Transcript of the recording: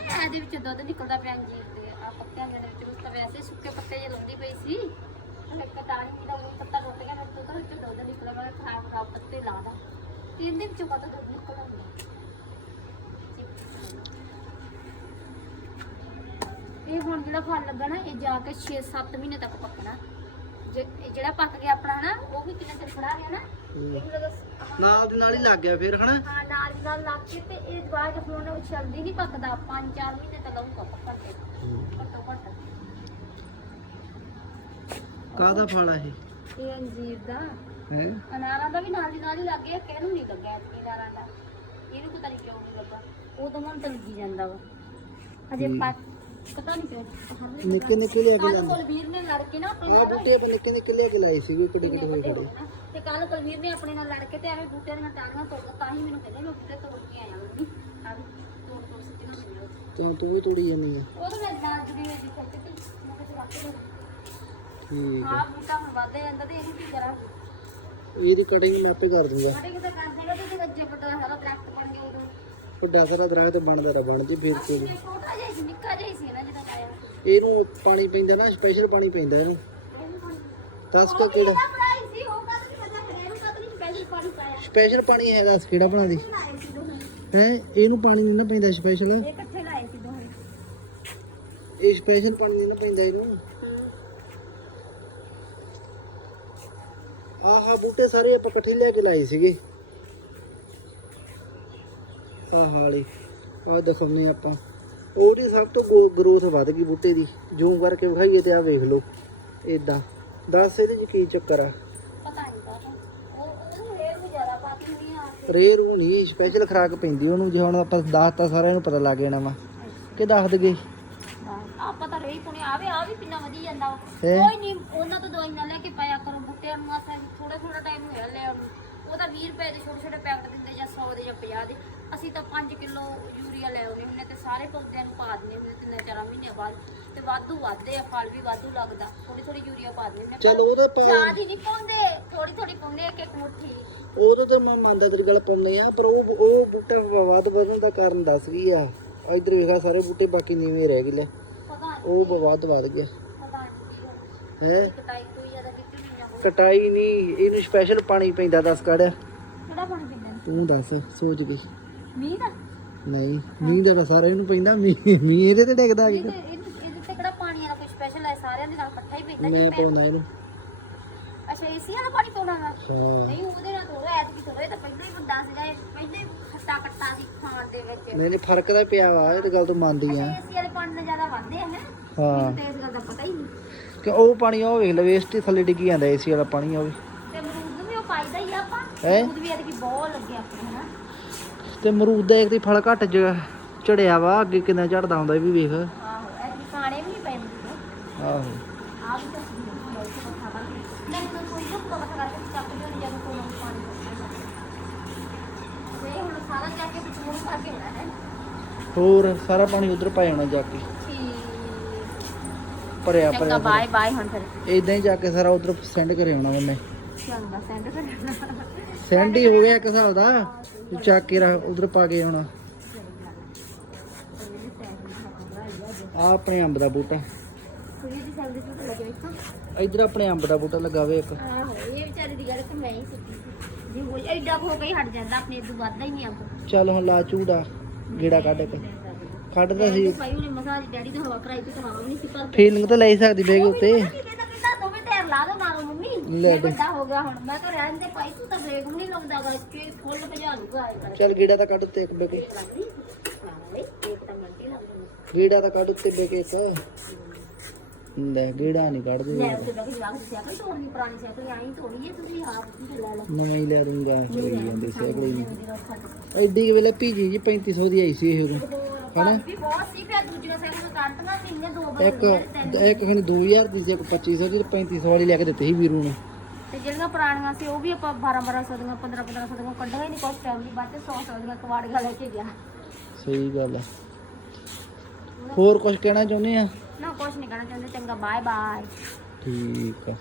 ਪਤਾ ਇਹਦੇ ਵਿੱਚ ਦੁੱਧ ਨਿਕਲਦਾ ਪਿਆ ਅੰਜੀਰ ਦੇ ਆ ਪੱਤਿਆਂ ਦੇ ਵਿੱਚ, ਉਸ ਤਾਂ ਵੈਸੇ ਸੁੱਕੇ ਪੱਤੇ ਜੇ ਲਾਉਂਦੀ ਪਈ ਸੀ। ਤੇ ਕਟਾਣੀ ਦਾ ਉਹ ਪੱਤਾ ਟੁੱਟ ਗਿਆ ਮੇਰੇ ਤਾਂ ਵਿੱਚ ਦੁੱਧ ਨਿਕਲ ਗਿਆ ਖਰਾਬ ਖਰਾਬ ਪੱਤੇ ਲਾਦਾ ਤੇ ਇਹਦੇ ਵਿੱਚੋਂ ਪਤਾ ਦੁੱਧ ਨਿਕਲ ਇਹ ਹੁਣ ਜਿਹੜਾ ਫਲ ਲੱਗਾ ਇਹ ਜਾ ਕੇ 6-7 ਮਹੀਨੇ ਤੱਕ ਪੱਕਣਾ। ਜਿਹੜਾ ਪੱਕ ਗਿਆ ਆਪਣਾ, ਹਨਾ ਨਾਲ ਦੀ ਨਾਲ ਹੀ ਲੱਗ ਗਿਆ ਫਿਰ ਹਨਾ? ਹਾਂ ਨਾਲ ਦੀ ਨਾਲ ਲੱਗ ਕੇ ਤੇ ਇਹ ਬਾਅਦ ਹੁਣ ਜਲਦੀ ਨਹੀਂ ਪੱਕਦਾ 5-4 ਮਹੀਨੇ ਤੱਕ ਲਊਗਾ ਪੱਕਣ ਤੇ ਘੱਟੋ। ਘੱਟ ਕਾਹਦਾ ਫਲ ਆ ਇਹ? ਇਹ ਅੰਜੀਰ ਦਾ। ਹੈ? ਅਨਾਰਾਂ ਦਾ ਵੀ ਨਾਲ ਦੀ ਨਾਲ ਹੀ ਲੱਗ ਗਿਆ ਕਿਹਨੂੰ ਨਹੀਂ ਲੱਗਿਆ ਇਹ ਅਨਾਰਾਂ ਦਾ? ਇਹਨੂੰ ਪਤਾ ਨਹੀਂ ਕਿਉਂ ਨਹੀਂ ਲੱਗਾ। ਉਹ ਤਾਂ ਮਨ ਤਾਂ ਲੱਗੀ ਜਾਂਦਾ ਵਾ। ਹੂੰ। ਪੱਕ ਪਤਾ ਨਹੀਂ ਕਿਉਂ ਨਿੱਕੇ ਨਿੱਕੇ ਲਿਆ ਕੇ ਕੱਲ ਲਾਉਂਦੇ ਕੁਲਵੀਰ ਨੇ ਲੜ ਕੇ ਨਾ ਆਪਣੇ ਆ ਨਾਲ ਬੂਟੇ ਆਪਾਂ ਨਿੱਕੇ ਨਿੱਕੇ ਲਿਆ ਕੇ ਲਾਏ ਸੀਗੇ ਕਿੱਡੇ ਕਿੱਡੇ ਹੋਏ ਹੋ ਨਾ। ਤੇ ਕੱਲ ਕੁਲਵੀਰ ਨੇ ਆਪਣੇ ਨਾਲ ਲੜ ਕੇ ਤੇ ਐਵੇਂ ਬੂਟੇ ਦੀਆਂ ਟਾਂਗਾਂ ਤੋੜ ਤਾਂ ਹੀ ਮੈਨੂੰ ਕਹਿੰਦੇ ਮੈਂ ਬੂਟੇ ਤੋੜ ਕੇ ਆਇਆ ਮੰਮੀ। ਆ ਵੀ ਤੋੜ ਤੋੜ ਸਿੱਟੀਆਂ ਹੋਈਆਂ ਉੱਥੇ। ਤਾਂ ਤੂੰ ਵੀ ਤੋੜੀ ਜਾਂਦੀ ਆ। ਉਹ ਤਾਂ ਮੈਂ ਜੁੜੀ ਹੋਈ ਸੀ ਖੱਤੇ ਤੇ ਮੈਂ ਕਿਹਾ ਰੱਖ ਦੇ ਠੀਕ ਆ। ਆਹ ਬੂਟਾ ਹੁਣ ਵੱਧਦਾ ਜਾਂਦਾ ਤੇ ਇਹਨੂੰ ਕੀ ਕਰਾਂ? ਇਹਦੀ ਕਟਿੰਗ ਮੈਂ ਆਪੇ ਕਰ ਦੂੰਗਾ। ਸਾਡੇ ਕਿਤੇ ਕਰ ਦੇਗਾ ਤੇ ਵਿੱਚ ਵੱਡਾ ਸਾਰਾ ਦਰਖਤ ਵੱਡਾ ਸਾਰਾ ਦਰਖਤ ਬਣਦਾ ਤਾਂ ਬਣ ਜੀ ਫਿਰ ਤੇ ਨੇ ਛੋਟਾ ਜਿਹਾ ਸੀ ਨਿੱਕਾ ਜਿਹਾ ਹੀ ਸੀ ਨਾ ਜਦੋਂ ਆਇਆ ਇਹਨੂੰ ਪਾਣੀ ਪੈਂਦਾ ਨਾ ਸਪੈਸ਼ਲ ਪਾਣੀ ਪੈਂਦਾ ਇਹਨੂੰ। ਦੱਸ ਕੇ ਕਿਹੜਾ? ਬਣਾਈ ਸੀ ਉਹ ਕਦ ਨਹੀਂ ਪਤਾ ਫਿਰ ਇਹਨੂੰ ਕਦ ਨਹੀਂ ਪਹਿਲੀ ਪਾਣੀ ਪਾਇਆ। ਸਪੈਸ਼ਲ ਪਾਣੀ ਹੈ ਦੱਸ ਕਿਹੜਾ ਬਣਾ ਦੀ ਲਾਏ ਸੀ ਦੋਹਾਂ ਹੈ ਇਹਨੂੰ ਪਾਣੀ ਨਹੀਂ ਨਾ ਪੈਂਦਾ ਸਪੈਸ਼ਲ ਇਹ ਇਕੱਠੇ ਲਾਏ ਸੀ ਦੋਹਾਂ ਇਹ ਸਪੈਸ਼ਲ ਪਾਣੀ ਨਹੀਂ ਨਾ ਪੈਂਦਾ ਇਹਨੂੰ। ਆਹਾ ਬੂਟੇ ਸਾਰੇ ਆਪਾਂ ਇਕੱਠੇ ਲਿਆ ਕੇ ਲਾਏ ਸੀਗੇ। ਆਹ ਵਾਲੀ ਆਹ ਦਿਖਾਉਂਦੇ ਆਪਾਂ। ਉਹਦੀ ਸਭ ਤੋਂ ਗਰੋਥ ਵੱਧ ਗਈ ਬੂਟੇ ਦੀ। ਜੂਮ ਕਰਕੇ ਵਿਖਾਈਏ ਤੇ ਆ ਵੇਖ ਲਓ ਇਦਾਂ ਦੱਸ ਇਹਦੇ ਚ ਕੀ ਚੱਕਰ ਆ? ਪਤਾ ਨਹੀਂ ਤਾਂ ਉਹ ਰੇਰ ਵੀ ਜ਼ਿਆਦਾ ਪਾਤੀ ਨਹੀਂ ਆ। ਰੇਰ ਉਹ ਨਹੀਂ ਸਪੈਸ਼ਲ ਖਰਾਕ ਪੈਂਦੀ ਉਹਨੂੰ ਜੇ ਹੁਣ ਆਪਾਂ ਦੱਸਤਾ ਸਾਰਿਆਂ ਨੂੰ ਪਤਾ ਲੱਗ ਜਾਣਾ ਵਾ। ਕਿ ਦੱਸ ਦਗੇ ਆ ਪਤਾ ਰਹੀ ਪੁਣੇ ਆਵੇ ਆ ਵੀ ਪਿੰਨਾ ਵਧੀ ਜਾਂਦਾ? ਕੋਈ ਨਹੀਂ ਉਹਨਾਂ ਤੋਂ ਦਵਾਈਆਂ ਲੈ ਕੇ ਪਾਇਆ ਕਰੋ ਬੁੱਟਿਆਂ ਨੂੰ ਆਸਾ ਥੋੜਾ ਥੋੜਾ ਟਾਈਮ ਹੋਇਆ ਲੈ ਉਹਨੂੰ ਉਹ ਤਾਂ 20 ਰੁਪਏ ਦੇ ਛੋਟੇ ਛੋਟੇ ਪੈਕਟ ਦਿੰਦੇ ਜਾਂ 100 ਦੇ ਜਾਂ 50 ਦੇ। ਅਸੀਂ ਤਾਂ 5 ਕਿਲੋ ਯੂਰੀਆ ਲੈ ਆਉਂਦੇ ਹੁੰਦੇ ਤੇ ਸਾਰੇ ਪੌਦਿਆਂ ਨੂੰ ਪਾ ਦਿੰਦੇ ਹੁੰਦੇ ਤਿੰਨ ਚਾਰ ਮਹੀਨਿਆਂ ਬਾਅਦ। ਤੇ ਵਾਧੂ ਵੱਧਦੇ ਆ ਫਲ ਵੀ ਵਾਧੂ ਲੱਗਦਾ ਥੋੜੀ ਥੋੜੀ ਯੂਰੀਆ ਪਾ ਦਿੰਦੇ ਆ ਚਲ ਉਹਦੇ ਪਾ ਜ਼ਿਆਦਾ ਨਹੀਂ ਪਾਉਂਦੇ ਥੋੜੀ ਥੋੜੀ ਪਾਉਂਦੇ ਇੱਕ ਇੱਕ ਮੁੱਠੀ। ਉਦੋਂ ਤੇ ਮੈਂ ਮੰਨਦਾ ਤੇਰੀ ਗੱਲ ਪਾਉਂਦੇ ਆ ਪਰ ਉਹ ਉਹ ਬੂਟਾ ਵੱਧ ਵਧਣ ਦਾ ਕਾਰਨ ਦੱਸ ਗਈ ਆ। ਇਧਰ ਵੇਖਾ ਸਾਰੇ ਬੂਟੇ ਬਾਕੀ ਨੀਵੇਂ ਰਹਿ ਗਏ ਲੈ। ਉਹ ਵੱਧ ਵੱਧ ਗਿਆ। ਹੈ ਕਟਾਈ ਨਹੀਂ ਇਹਨੂੰ ਸਪੈਸ਼ਲ ਪਾਣੀ ਪੈਂਦਾ ਦੱਸ ਕੜ ਕਿਹੜਾ ਪਾਣੀ ਪੀਂਦਾ? ਤੂੰ ਦੱਸ ਸੋਚ ਕੇ। ਮੀਂਹ ਦਾ? ਨਹੀਂ ਮੀਂਹ ਦਾ ਤਾਂ ਸਾਰਿਆਂ ਨੂੰ ਪੈਂਦਾ ਮੀਂਹ ਮੀਂਹ ਇਹਦੇ ਤੇ ਡਿੱਗਦਾ ਕਿ ਤੇ ਇਹਦੇ ਇਹਦੇ ਤੇ ਕਿਹੜਾ ਪਾਣੀ ਵਾਲਾ ਕੋਈ ਸਪੈਸ਼ਲ ਹੈ? ਸਾਰਿਆਂ ਦੇ ਨਾਲ ਇਕੱਠਾ ਹੀ ਪੈਂਦਾ ਮੈਂ ਜਾਂ ਪਾਉਂਦਾ ਇਹਨੂੰ ਅੱਛਾ ਏਸੀ ਵਾਲਾ ਪਾਣੀ ਪਾਉਣਾ ਵਾ? ਹਾਂ। ਨਹੀਂ ਉਹਦੇ ਨਾਲ ਥੋੜਾ ਐਤ ਕੀ ਇਹ ਤਾਂ ਪਹਿਲਾਂ ਹੀ ਵੱਡਾ ਸੀਗਾ ਇਹ ਪਹਿਲਾਂ ਹੀ ਖੱਟਾ ਕੱਟਾ ਸੀ ਖਾਣ ਦੇ ਵਿੱਚ। ਨਹੀਂ ਨਹੀਂ ਫ਼ਰਕ ਤਾਂ ਪਿਆ ਵਾ ਇਹ ਤਾਂ ਗੱਲ ਤੂੰ ਮੰਨਦੀ ਆ। ਏਸੀ ਵਾਲੇ ਪਾਣੀ ਨਾਲ ਜ਼ਿਆਦਾ ਵੱਧਦੇ ਆ ਹੈ। ਹਾਂ ਤੇ ਇਸ ਗੱਲ ਦਾ ਪਤਾ ਹੀ ਨਹੀਂ। ਕਿ ਉਹ ਪਾਣੀ ਉਹ ਵੇਖ ਲੈ ਵੇਸਟ ਹੀ ਥੱਲੇ ਡਿੱਗੀ ਜਾਂਦਾ ਏਸੀ ਵਾਲਾ ਪਾਣੀ ਉਹ। ਵੀ ਤੇ ਅਮਰੂਦ ਵੀ ਉਹ ਪਾਈਦਾ ਹੀ ਆ ਆਪਾਂ। ਹੈਂ? ਵੀ ਐਤਕੀ ਬਹੁਤ ਲੱਗੇ ਆਪਣੇ ਹਨਾ? ਤੇ ਅਮਰੂਦ ਦਾ ਇੱਕ ਦੀ ਫਲ ਘੱਟ ਜ ਝੜਿਆ ਵਾ ਅੱਗੇ ਕਿੰਨਾ ਝੜਦਾ ਹੁੰਦਾ ਇਹ ਵੀ ਵੇਖ। ਆਹੋ ਖਾਣੇ ਵੀ ਨਹੀਂ ਪੈਂਦੇ ਮੈਂ ਹੋਰ ਸਾਰਾ ਪਾਣੀ ਉਧਰ ਪਾ ਜਾਣਾ ਜਾ ਕੇ। ਭਰਿਆ ਭਰਿਆ ਬਾਏ ਬਾਏ ਹੁਣ ਫਿਰ। ਇਦਾਂ ਹੀ ਜਾ ਕੇ ਸਾਰਾ ਉਧਰ ਸੈਂਡ ਕਰੇ ਆਉਣਾ ਉਹਨੇ ਸੈਂਡ ਸੈਂਡ ਹੀ ਹੋ ਗਿਆ ਇੱਕ ਹਿਸਾਬ ਦਾ ਤੂੰ ਚੱਕ ਕੇ ਰਾ ਉਧਰ ਪਾ ਕੇ ਆਉਣਾ। ਆ ਆਪਣੇ ਅੰਬ ਦਾ ਬੂਟਾ। ਕੁੜੀ ਦੀ ਸੈਂਡ ਤੇ ਲੱਗੇ ਵੇਖਾਂ ਇਧਰ ਆਪਣੇ ਅੰਬ ਦਾ ਬੂਟਾ ਲਗਾਵੇ ਇੱਕ। ਆਹੋ ਇਹ ਵਿਚਾਰੀ ਦੀ ਗੱਲ ਤਾਂ ਮੈਂ ਹੀ ਸੁੱਟੀ ਸੀ ਜੇ ਹੋ ਐਡਾ ਕੁ ਹੋ ਗਈ ਹਟ ਜਾਂਦਾ ਆਪਣੇ ਇਦੋਂ ਵੱਧਦਾ ਹੀ ਨਹੀਂ ਅੰਬ ਚੱਲ ਹੁਣ ਲਾ ਚੂੜਾ ਗੇੜਾ ਕੱਢ ਕੇ। ਕੱਢਦਾ ਸੀ। ਭਾਈ ਉਹਨੇ ਮਸਾਜ ਡੈਡੀ ਤੋਂ ਹਵਾ ਕਰਾਈ ਤੇ ਹਵਾ ਵੀ ਨਹੀਂ ਸੀ ਪਰ ਫੀਲਿੰਗ ਤਾਂ ਲੈ ਸਕਦੀ ਬੈਗ ਉੱਤੇ ਕਹਿੰਦਾ ਕਹਿੰਦਾ ਦੋਵੇਂ ਟਾਇਰ ਲਾ ਦੋ ਮਾਰੋ ਮੰਮੀ ਲੈ ਇਹ ਵੱਡਾ ਹੋ ਗਿਆ ਹੁਣ ਮੈਂ ਤਾਂ ਰਹਿਣ ਦੇ ਭਾਈ ਤੂੰ ਤਾਂ ਬ੍ਰੇਕ ਵੀ ਨਹੀਂ ਲਾਉਂਦਾ ਗਾ ਕਿ ਫੁੱਲ ਭਜਾ ਲੂਗਾ ਆਏ ਕਰ ਚੱਲ ਗੇੜਾ ਤਾਂ ਕੱਢ ਉੱਤੇ ਇੱਕ ਬੈਗ ਲੱਗਦੀ ਹਾਂ ਵੇ ਇੱਕ ਤਾਂ ਮਿੰਟ ਹੀ ਲੱਗਦਾ ਗੇੜਾ ਤਾਂ ਕੱਢ ਉੱਤੇ ਬੈਗ ਇੱਕ ਲੈ ਗੇੜਾ ਨਹੀਂ ਕੱਢਦੇ ਲੈ ਉੱਤੇ ਬੈਠ ਜਵਾਕ ਦੀ ਸਾਈਕਲ ਤੋੜਨੀ ਪੁਰਾਣੀ ਸਾਈਕਲ ਆਈ ਤੋੜੀ ਹੈ ਤੁਸੀਂ ਆਪ ਤੁਸੀਂ ਲੈ ਲਓ ਨਵਾਂ ਹੀ ਲਿਆ ਦੂੰਗਾ ਚਲੀ ਜਾਂਦੇ ਸਾਈਕਲ ਹੀ ਜਦੋਂ ਖੱਟ ਐਡੀ ਕਿ ਵੇਲੇ ਭੀਜੀ ਜੀ 3500 ਦੀ ਆਈ ਸੀ ਇਹ ਉਦੋਂ ਵੀ ਬਹੁਤ ਸੀ ਫਿਰ ਦੂਜੀਆਂ ਸਾਈਕਲ ਨੂੰ ਕੱਟਣਾ ਮਹੀਨੇ ਦੋ ਵਾਰ ਇੱਕ ਇੱਕ ਖਣੀ 2000 ਦੀ ਸੀ ਇੱਕ 2500 ਦੀ ਤੇ 3500 ਵਾਲੀ ਲੈ ਕੇ ਦਿੱਤੀ ਸੀ ਵੀਰੂ ਨੇ। ਤੇ ਜਿਹੜੀਆਂ ਪੁਰਾਣੀਆਂ ਸੀ ਉਹ ਵੀ ਆਪਾਂ 12 1200 ਦੀਆਂ 15 1500 ਦੀਆਂ ਕੱਢੀਆਂ ਹੀ ਨਹੀਂ ਕੁਛ ਟਾਈਮ ਦੀ ਬਾਅਦ 100 100 ਦੀਆਂ ਕਵਾੜੀਆਂ ਲੈ ਕੇ ਗਿਆ। ਸਹੀ ਗੱਲ ਹੈ ਹੋਰ ਕੁਝ ਕਹਿਣਾ ਚਾਹੁੰਦੇ ਆ? ਨਾ ਕੁਛ ਨਹੀਂ ਕਹਿਣਾ ਚਾਹੁੰਦੇ ਚੰਗਾ ਬਾਏ ਬਾਏ ਠੀਕ ਆ।